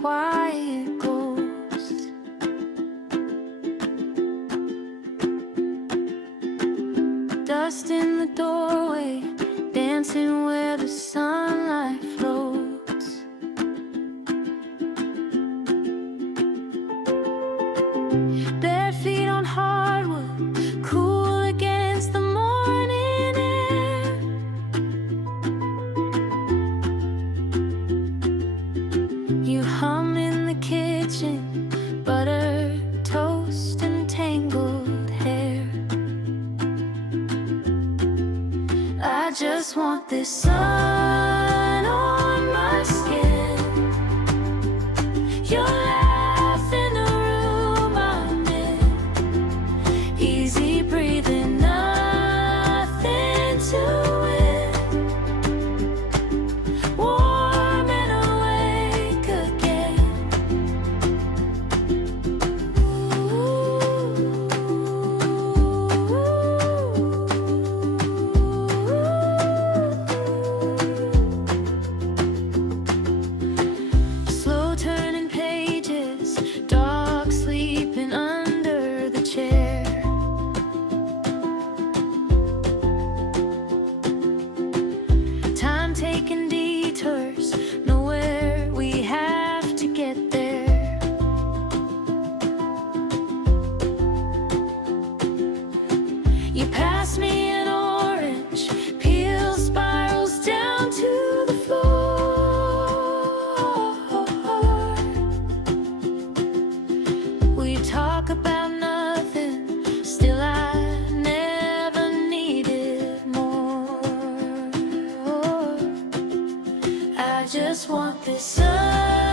quiet ghost. Dust in the doorway, dancing where the sunlight floats. Bare feet on hardwood, cool against the morning air. You hum in the kitchen, butter, toast, and tangled hair. I just want this sun on my skin. Your laugh in the room I'm in. Easy breathing, nothing to it. Warm and awake again. Slow turning pages, dog sleeping under the chair. Time taking detours, nowhere we have to get there. You pass me an orange, peel spirals down to the floor. We talk about nothing, still I never needed more. I just want this sun